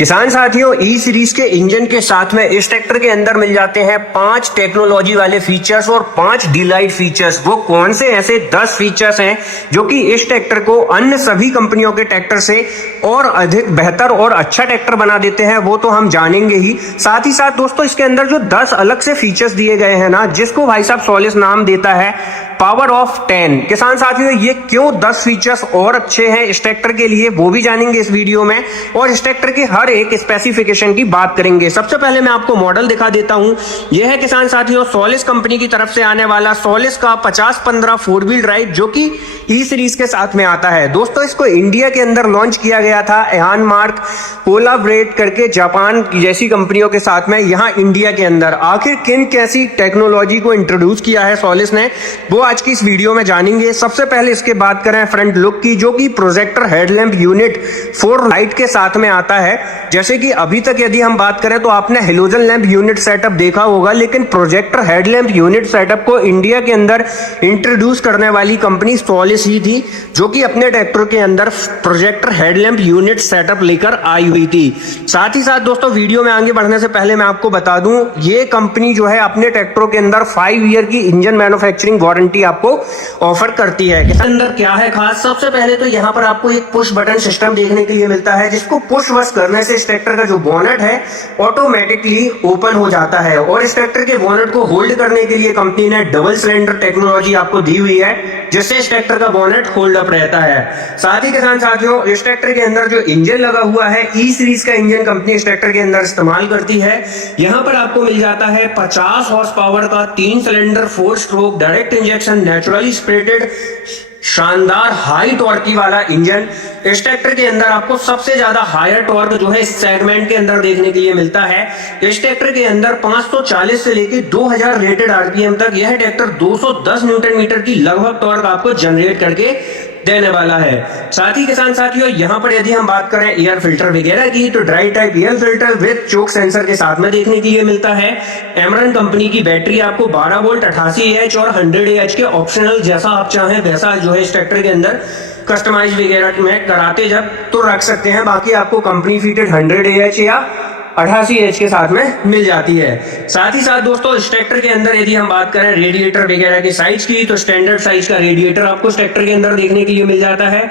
किसान साथियों, ई सीरीज के इंजन के साथ में इस ट्रैक्टर के अंदर मिल जाते हैं 5 टेक्नोलॉजी वाले फीचर्स और 5 डिलाइट फीचर्स। वो कौन से ऐसे 10 फीचर्स हैं जो कि इस ट्रैक्टर को अन्य सभी कंपनियों के ट्रैक्टर से और अधिक बेहतर और अच्छा ट्रैक्टर बना देते हैं, वो तो हम जानेंगे ही। साथ ही साथ दोस्तों, इसके अंदर जो 10 अलग से फीचर्स दिए गए हैं ना, जिसको भाई साहब सोलिस नाम देता है पावर ऑफ 10। किसान साथियों, ये क्यों 10 फीचर्स और अच्छे हैं इस ट्रैक्टर के लिए, वो भी जानेंगे इस वीडियो में, और इस ट्रैक्टर के हर एक स्पेसिफिकेशन की बात करेंगे। सबसे पहले मैं आपको मॉडल दिखा देता हूं। यह है किसान साथियों सोलिस कंपनी की तरफ से आने वाला सोलिस का 5015 फोर व्हील ड्राइव, जो कि ई सीरीज के साथ में आता है। दोस्तों, इसको इंडिया के अंदर लॉन्च किया गया था एहान मार्क कोलाबरेट करके जापान जैसी कंपनियों के साथ में, यहां इंडिया के अंदर। आखिर किन कैसी टेक्नोलॉजी को इंट्रोड्यूस किया है सोलिस ने, वो आज की इस वीडियो में जानेंगे। सबसे पहले इसके बात करें फ्रंट लुक की, जो कि प्रोजेक्टर हेडलैम्प यूनिट 4 लाइट के साथ में आता है। जैसे कि अभी तक यदि हम बात करें तो आपने हेलोजन लैंप यूनिट सेटअप देखा होगा, लेकिन प्रोजेक्टर हेडलैम्प यूनिट सेटअप को इंडिया के अंदर इंट्रोड्यूस करने वाली कंपनी सोलिस ही थी, जो कि अपने ट्रैक्टर के अंदर प्रोजेक्टर हेडलैम्प यूनिट सेटअप लेकर आई हुई थी। साथ ही साथ दोस्तों, वीडियो में आगे बढ़ने से पहले मैं आपको बता दूं, ये कंपनी जो है अपने ट्रैक्टरों के अंदर 5 ईयर की इंजन मैन्युफैक्चरिंग वारंटी आपको ऑफर करती है। इसके अंदर क्या है खास, सबसे पहले तो यहाँ पर आपको एक पुश बटन सिस्टम देखने के लिए मिलता है, जिसको पुश बस करने से इस ट्रैक्टर का जो बोनेट है ऑटोमेटिकली ओपन हो जाता है। और इस ट्रैक्टर के बोनेट को होल्ड करने के लिए कंपनी ने डबल सिलेंडर टेक्नोलॉजी आपको दी हुई है, जिससे इस ट्रैक्टर का बोनेट होल्ड अप रहता है। साथ ही किसान साथियों, इस ट्रैक्टर के अंदर जो इंजन लगा हुआ है, ई सीरीज का इंजन कंपनी इस ट्रैक्टर के अंदर इस्तेमाल करती है। यहाँ पर आपको मिल जाता है 50 हॉर्स पावर का 3 cylinder 4 stroke direct injection naturally aspirated शानदार हाई टॉर्क वाला इंजन। इस ट्रैक्टर के अंदर आपको सबसे ज्यादा हायर टॉर्क जो है इस सेगमेंट के अंदर देखने के लिए मिलता है। इस ट्रैक्टर के अंदर 540 से लेकर 2000 रेटेड आरपीएम तक यह ट्रैक्टर 210 न्यूटन मीटर की लगभग टॉर्क आपको जनरेट करके देने वाला है। साथ ही किसान साथियों, यहाँ पर यदि हम बात करें एयर फिल्टर वगैरह की, तो dry type air filter with choke sensor के साथ में देखने के लिए मिलता है। एमरन कंपनी की बैटरी आपको 12 वोल्ट 88 और 100 के ऑप्शनल, जैसा आप चाहें वैसा जो है इस ट्रैक्टर के अंदर कस्टमाइज वगैरह में कराते जब तो रख सकते हैं। बाकी आपको कंपनी फिटेड 100 या 88 के साथ में मिल जाती है। साथ ही साथ दोस्तों, इस ट्रैक्टर के अंदर यदि हम बात करें रेडिएटर वगैरह के साइज की, तो स्टैंडर्ड साइज का रेडिएटर आपको इस ट्रैक्टर के अंदर देखने के लिए मिल जाता है।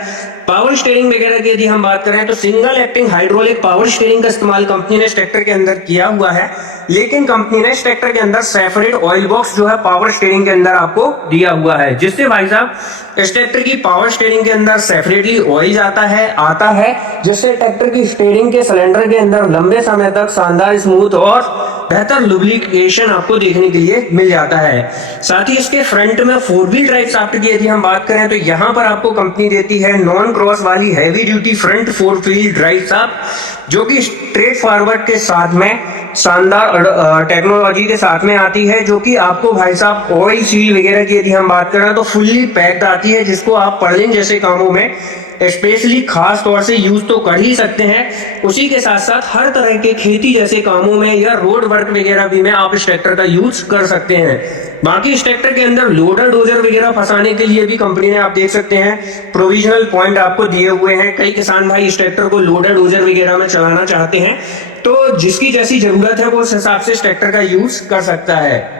पावर स्टीयरिंग वगैरह की यदि हम बात करें तो single acting hydraulic power steering का इस्तेमाल कंपनी ने इस ट्रैक्टर के अंदर किया हुआ है, लेकिन कंपनी ने इस ट्रैक्टर के अंदर सेपरेट ऑयल बॉक्स जो है पावर स्टीयरिंग के अंदर आपको दिया हुआ है, जिससे भाई साहब इस ट्रैक्टर की पावर स्टीयरिंग के अंदर सेपरेटली ऑयल आता है, जिससे ट्रैक्टर की स्टीयरिंग के सिलेंडर के अंदर लंबे समय तक शानदार स्मूथ और बेहतर लुब्रिकेशन आपको देखने के लिए मिल जाता है। साथ ही इसके फ्रंट में 4 व्हील ड्राइव शाफ्ट की यदि हम बात करें तो यहाँ पर आपको कंपनी देती है नॉन क्रॉस वाली heavy duty front 4 wheel drive shaft, जो कि स्ट्रेट फॉरवर्ड के साथ में शानदार टेक्नोलॉजी के साथ में आती है, जो कि आपको भाई साहब ऑयल सील वगैरह की यदि हम बात करें तो फुल्ली पैक्ड आती है, जिसको आप पर्लिंग जैसे कामों में स्पेशली खास तौर से यूज तो कर ही सकते हैं। उसी के साथ साथ हर तरह के खेती जैसे कामों में या रोड वर्क वगैरह भी में आप इस ट्रैक्टर का यूज कर सकते हैं। बाकी इस ट्रैक्टर के अंदर लोडर डोजर वगैरह फंसाने के लिए भी कंपनी ने, आप देख सकते हैं, प्रोविजनल पॉइंट आपको दिए हुए हैं। कई किसान भाई इस ट्रैक्टर को लोडर डोजर वगैरह में चलाना चाहते हैं, तो जिसकी जैसी जरूरत है वो उस हिसाब से इस ट्रैक्टर का यूज कर सकता है।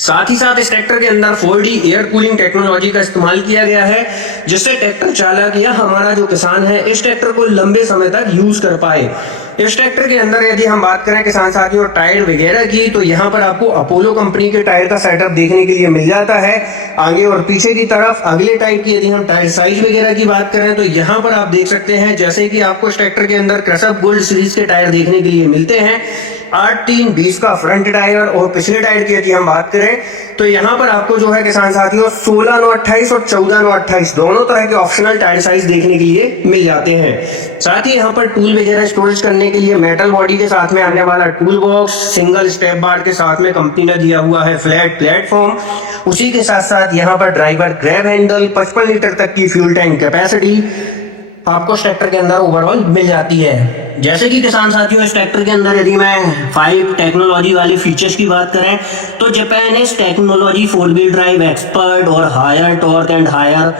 साथ ही साथ इस ट्रैक्टर के अंदर 4D एयर कूलिंग टेक्नोलॉजी का इस्तेमाल किया गया है, जिससे ट्रैक्टर चालक या हमारा जो किसान है इस ट्रैक्टर को लंबे समय तक यूज कर पाए। इस ट्रैक्टर के अंदर यदि हम बात करें किसान साथियों टायर वगैरह की, तो यहाँ पर आपको अपोलो कंपनी के टायर का सेटअप देखने के लिए मिल जाता है आगे और पीछे की तरफ। अगले टाइप की यदि हम टायर साइज वगैरह की बात करें तो यहाँ पर आप देख सकते हैं, जैसे कि आपको इस ट्रैक्टर के अंदर क्रसअप गोल्ड सीरीज के टायर देखने के लिए मिलते हैं। 8-3-20 का फ्रंट टायर, और पिछले टायर की यदि हम बात करें तो यहाँ पर आपको जो है किसान साथियों 16/9/28 और 14/9/28 दोनों तरह के ऑप्शनल टायर साइज देखने के लिए मिल जाते हैं। साथ ही यहाँ पर टूल वगैरह स्टोरेज करने के लिए मेटल बॉडी के साथ में आने वाला टूल बॉक्स, सिंगल स्टेप बार के साथ में कंपनी ने दिया हुआ है फ्लैट प्लेटफॉर्म। उसी के साथ साथ यहाँ पर ड्राइवर ग्रैब हैंडल, 55 लीटर तक की फ्यूल टैंक कैपेसिटी आपको इस ट्रैक्टर के अंदर ओवरऑल मिल जाती है। जैसे कि किसान साथियों, इस ट्रैक्टर के अंदर यदि मैं 5 टेक्नोलॉजी वाली फीचर्स की बात करें तो जापान इस टेक्नोलॉजी 4 व्हील ड्राइव एक्सपर्ट और higher torque and higher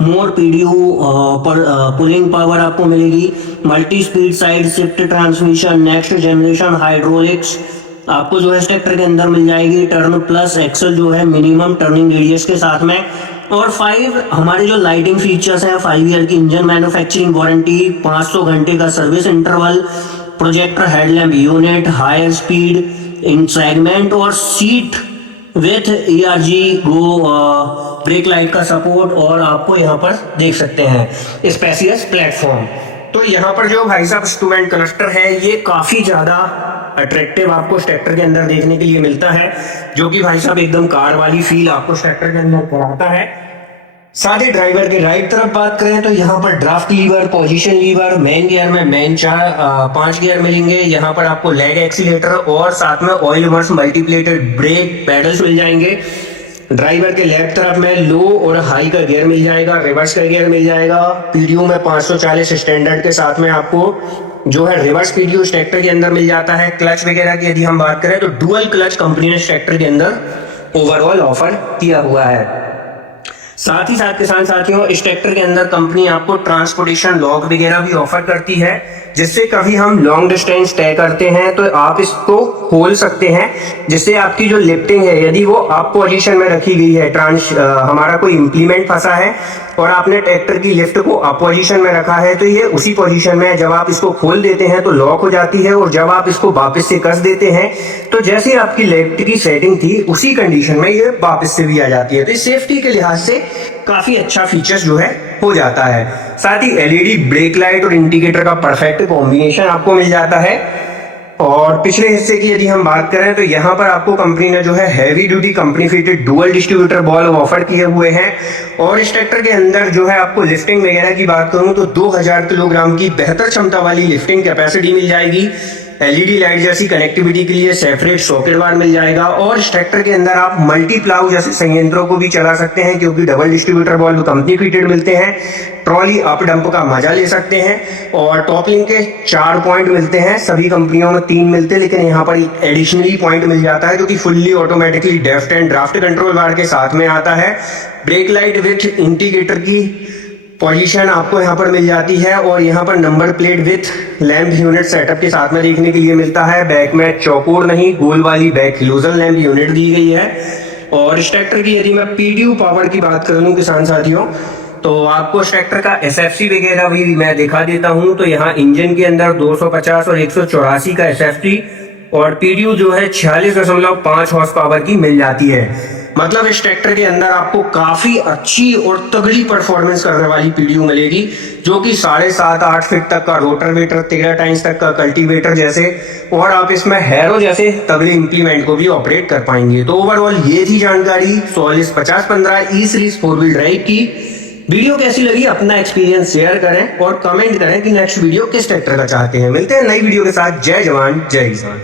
more PDU पर पुलिंग पावर आपको मिलेगी, multi speed side shift transmission, next generation hydraulics आपको जो है इस ट्रैक्टर के अंदर मिल जाएगी, टर्न प्लस एक्सल जो है मिनिमम टर्निंग रेडियस के साथ में, और 5 हमारे जो लाइटिंग फीचर्स हैं, 5 ईयर की इंजन मैन्युफैक्चरिंग वारंटी, 500 घंटे का service interval, projector headlamp unit, higher speed in segment और सीट विथ ERG गो ब्रेक लाइट का सपोर्ट, और आपको यहाँ पर देख सकते हैं स्पेसियस प्लेटफॉर्म। तो यहाँ पर जो भाई साहब इंस्ट्रूमेंट क्लस्टर है ये काफी ज्यादा अट्रैक्टिव आपको इस ट्रैक्टर के अंदर देखने के लिए मिलता है, जो कि भाई साहब एकदम कार वाली फील आपको इस ट्रैक्टर के अंदर कराता है। साथ ही ड्राइवर के राइट तरफ बात करें तो यहाँ पर draft lever, position lever, main gear में मेन 5 गियर मिलेंगे, यहाँ पर आपको लेग एक्सीलेटर और साथ में oil reverse multiplated brake pedals मिल जाएंगे। ड्राइवर के लेफ्ट तरफ में लो और हाई का गियर मिल जाएगा, रिवर्स का गियर मिल जाएगा। पीडीयू में 540 स्टैंडर्ड के साथ में आपको जो है रिवर्स पीडीयू इस ट्रैक्टर के अंदर मिल जाता है। क्लच वगैरह की यदि हम बात करें तो डुअल क्लच कंपनी ने इस ट्रैक्टर के अंदर ओवरऑल ऑफर किया हुआ है। साथ ही साथ किसान साथियों इस ट्रैक्टर के अंदर कंपनी आपको ट्रांसपोर्टेशन लॉक वगैरह भी ऑफर करती है, जिससे कभी हम लॉन्ग डिस्टेंस तय करते हैं तो आप इसको खोल सकते हैं, जिससे आपकी जो लिफ्टिंग है यदि वो अप पोजीशन में रखी गई है, हमारा कोई इंप्लीमेंट फंसा है और आपने ट्रैक्टर की लिफ्ट को अप पोजीशन में रखा है तो ये उसी पोजीशन में जब आप इसको खोल देते हैं तो लॉक हो जाती है, और जब आप इसको वापस से कस देते हैं तो जैसे आपकी लिफ्ट की सेटिंग थी उसी कंडीशन में ये वापस से भी आ जाती है। तो इस सेफ्टी के लिहाज से काफी अच्छा फीचर्स जो है हो जाता है। साथ ही एलईडी ब्रेक लाइट और इंडिकेटर का परफेक्ट कॉम्बिनेशन आपको मिल जाता है। और पिछले हिस्से की यदि हम बात करें तो यहाँ पर आपको कंपनी ने जो है heavy duty company fitted dual distributor ball offer किए हुए हैं, और इस ट्रैक्टर के अंदर जो है आपको लिफ्टिंग वगैरह की बात करूं तो 2000 किलोग्राम की बेहतर क्षमता वाली लिफ्टिंग कैपेसिटी मिल जाएगी। एलईडी लाइट जैसी कनेक्टिविटी के लिए सेपरेट सॉकेट बार मिल जाएगा, और इस ट्रैक्टर के अंदर आप मल्टी प्लाउ जैसे संयंत्रों को भी चला सकते हैं, क्योंकि double distributor ball company fitted मिलते हैं। ट्रॉली अप डंप का मजा ले सकते हैं, और टॉपलिंग के 4 पॉइंट मिलते हैं, सभी कंपनियों में 3 मिलते हैं, लेकिन यहाँ पर एक एडिशनली पॉइंट मिल जाता है जो कि fully automatically lift and draft control bar के साथ में आता है। ब्रेक लाइट विथ इंडिकेटर की पोजीशन आपको यहाँ पर मिल जाती है, और यहाँ पर number plate with lamp unit setup के साथ में देखने के लिए मिलता है। बैक में चौकोर नहीं गोल वाली बैक हेलोजन लैंप यूनिट दी गई है। और इस ट्रैक्टर की यदि मैं पीडीयू पावर की बात करूँ किसान साथियों तो आपको इस ट्रैक्टर का एसएफसी वगैरह भी मैं दिखा देता हूँ। तो यहाँ इंजन के अंदर 250 और 184 का एसएफसी, और पीडीयू जो है 46.5 हॉर्स पावर की मिल जाती है। मतलब इस ट्रैक्टर के अंदर आपको काफी अच्छी और तगड़ी परफॉर्मेंस करने वाली पीडीयू मिलेगी, जो कि 7.5-8 फीट तक का रोटरवेटर, 13 टाइम्स तक का कल्टीवेटर जैसे, और आप इसमें हैरो जैसे तगड़े इंप्लीमेंट को भी ऑपरेट कर पाएंगे। तो ओवरऑल ये थी जानकारी सोलिस 5015 ई सीरीज 4 व्हील ड्राइव की। वीडियो कैसी लगी अपना एक्सपीरियंस शेयर करें और कमेंट करें कि नेक्स्ट वीडियो किस ट्रैक्टर का चाहते हैं। मिलते हैं नई वीडियो के साथ। जय जवान जय किसान।